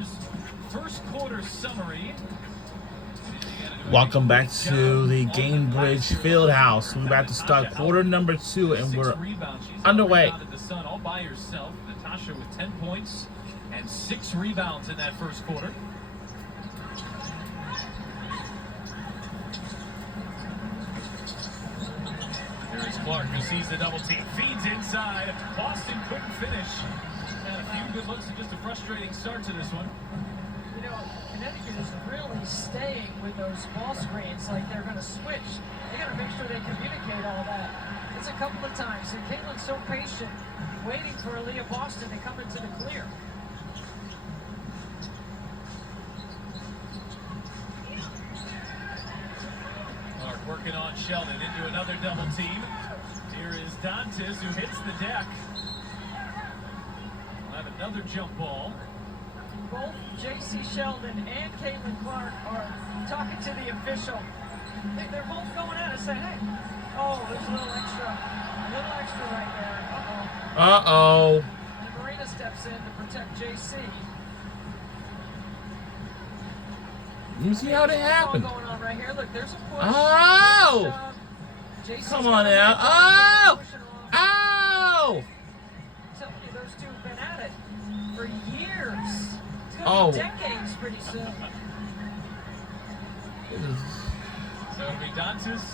Peters first quarter summary. Welcome back to the Gainbridge Fieldhouse. We're about to start quarter number 2, and we're underway. The Sun all by herself. Natasha with 10 points and 6 rebounds in that first quarter. Here is Clark, who sees the double team, feeds inside. Boston couldn't finish. Had a few good looks and just a frustrating start to this one. You know, Connecticut is really staying with those ball screens like they're going to switch. They got to make sure they communicate all that. It's a couple of times, and Caitlin's so patient, waiting for Aaliyah Boston to come into the clear. Clark working on Sheldon into another double team. Here is Dantes, who hits the deck. We'll have another jump ball. Both J.C. Sheldon and Caitlin Clark are talking to the official. They're both going at it, saying, hey, oh, there's a little extra right there. Uh-oh. And Marina steps in to protect J.C. You see how that happened? Going on right here. Look, there's a push. Oh! Come on now. Oh! Oh! I'm telling you, those two have been at it for years. Oh. Decades pretty soon. So it'll be Dantes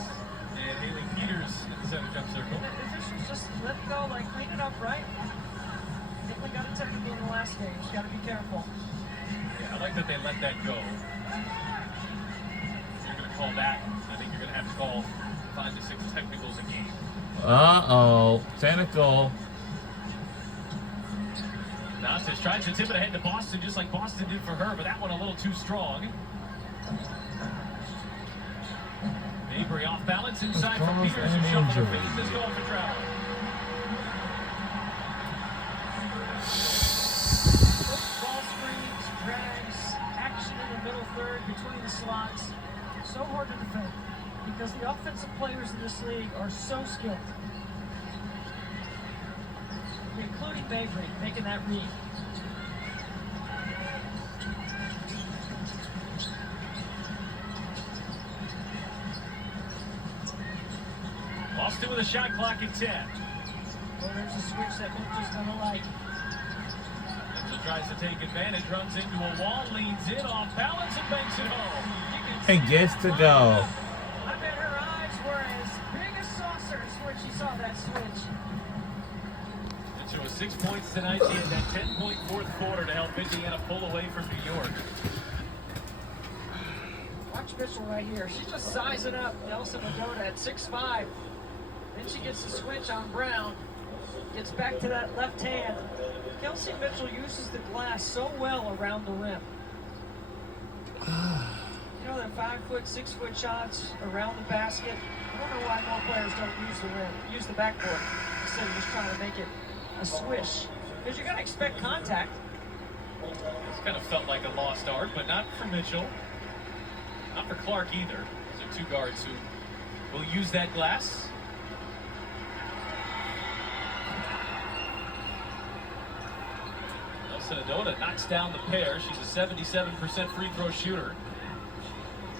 and Haley Peters in the center jump circle. The officials just let it go, like clean it up, right? Caitlin got a technical in the last game. She's got to be careful. Yeah, I like that they let that go. If you're going to call that, I think you're going to have to call 5 to 6 technicals a game. Uh-oh. Technical. Dantes tries to tip it ahead to Boston, just like Boston did for her, but that one a little too strong. Mabry off balance inside for Peters, who shuffled her feet. This going for travel. Ball screens, drags, action in the middle third between the slots. So hard to defend because the offensive players in this league are so skilled. Including Mabry making that read. Boston with a shot clock at 10. Well, there's a switch that Mitchell's going to like. Mitchell tries to take advantage, runs into a wall, leans in off balance, and banks it home. And gets to go. I bet her eyes were as big as saucers when she saw that switch. Mitchell with 6 points tonight. She had that 10-point fourth quarter to help Indiana pull away from New York. Watch Mitchell right here. She's just sizing up Nelson Magoda at 6'5". Then she gets the switch on Brown. Gets back to that left hand. Kelsey Mitchell uses the glass so well around the rim. You know, that 5-foot, 6-foot shots around the basket. I don't know why more players don't use the rim, use the backboard instead of just trying to make it a swish. Because you're going to expect contact. It's kind of felt like a lost art, but not for Mitchell. Not for Clark either. Those are two guards who will use that glass. Nelson Adota knocks down the pair. She's a 77% free throw shooter.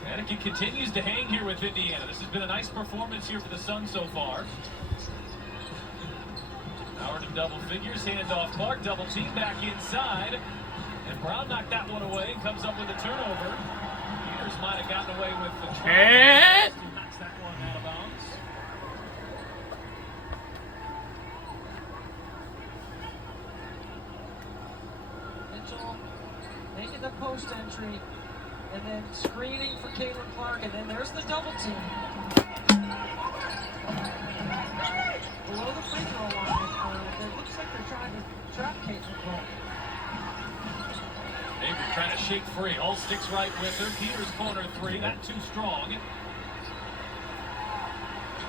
Connecticut continues to hang here with Indiana. This has been a nice performance here for the Sun so far. Howard in double figures, hand off Clark, double team back inside. And Brown knocked that one away and comes up with a turnover. Peters might have gotten away with the try. Knocks that one out of bounds. Mitchell making the post entry and then screening for Caitlin Clark, and then there's the double team. Below the free throw line, it looks like they're trying to trap Caitlin Clark. Mabry trying to shake free. All sticks right with her. Peters corner three. Not too strong.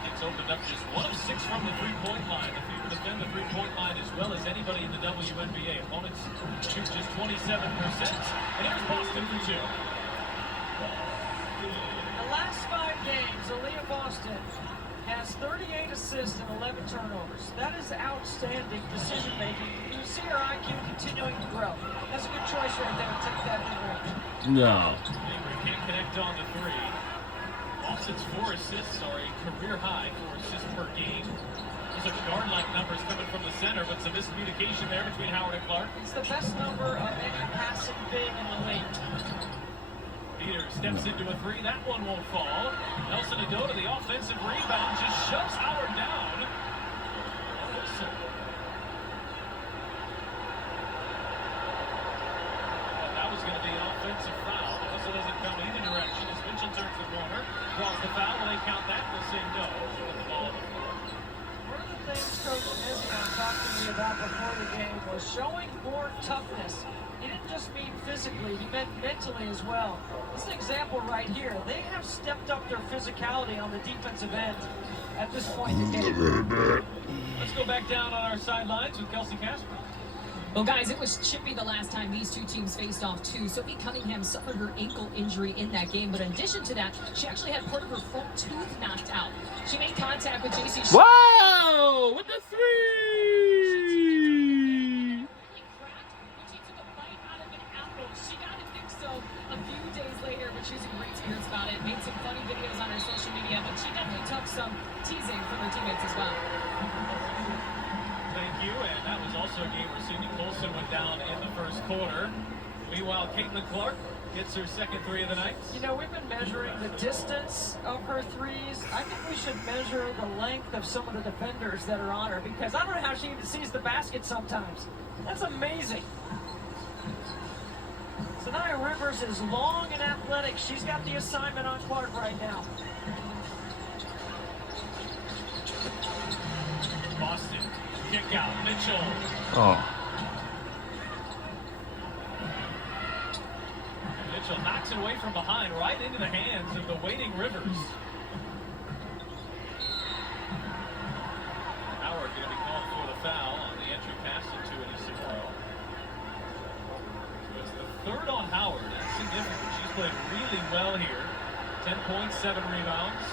Gets opened up just 1 of 6 from the three-point line. The Fever defend the three-point line as well as anybody in the WNBA. Opponents shoot just 27%. And here's Boston for 2. The last 5 games, Aaliyah Boston has 38 assists and 11 turnovers. That is outstanding decision making. You see her IQ continuing to grow. That's a good choice right there to take that mid-range. No. Mabry can't connect on the three. Austin's 4 assists are a career high, 4 assists per game. Those are guard-like numbers coming from the center, but some miscommunication there between Howard and Clark. It's the best number of any passing big in the league. Peters steps into a three. That one won't fall. Nelson Adoda, the offensive rebound, just shoves Howard down. Wilson. Well, that was going to be an offensive foul. The whistle doesn't come either direction as Mitchell turns the corner. Draws the foul. Will they count that? They'll say no. With the ball on the floor. One of the things Coach Mizion talked to me about before the game was showing more toughness. He didn't just mean physically, he meant mentally as well. This is an example right here. They have stepped up their physicality on the defensive end at this point in the game. Let's go back down on our sidelines with Kelsey Casper. Well, guys, it was chippy the last time these two teams faced off, too. Sophie Cunningham suffered her ankle injury in that game, but in addition to that, she actually had part of her front tooth knocked out. She made contact with JC. Whoa! With the three! She got it fixed so a few days later, but she's in great spirits about it. Made some funny videos on her social media, but she definitely took some teasing from her teammates as well. Thank you, and that was also a game where Sydney Colson went down in the first quarter. Meanwhile, Caitlin Clark gets her second three of the night. You know, we've been measuring the distance of her threes. I think we should measure the length of some of the defenders that are on her, because I don't know how she even sees the basket sometimes. That's amazing. Sanaya Rivers is long and athletic. She's got the assignment on Clark right now. Boston, kick out, Mitchell. Oh. And Mitchell knocks it away from behind, right into the hands of the waiting Rivers. Howard going to be called for the foul on the entry pass into an Isidro. So it's the third on Howard. That's significant. She's played really well here. 10 points, 7 rebounds.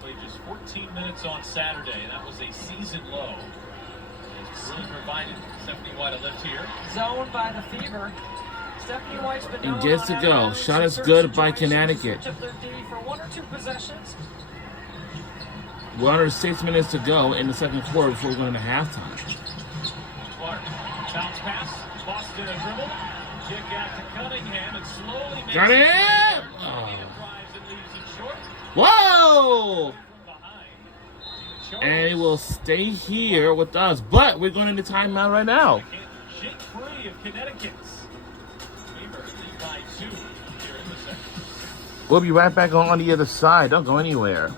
Played just 14 minutes on Saturday. That was a season low. It's really provided Stephanie White a lift here. Zoned by the Fever. Stephanie White's been And gets to go. Shot is good by Connecticut. For 1 or 2 possessions. We're under 6 minutes to go in the second quarter before we go into halftime. Clark, bounce pass. Boston a dribble. Kick out to Cunningham and slowly makes Got it! Drives and leaves it short. Whoa! From behind. And it will stay here with us, but we're going into timeout right now. Shake free of Connecticut's. Weaver lead by 2 here in the second. We'll be right back on the other side. Don't go anywhere.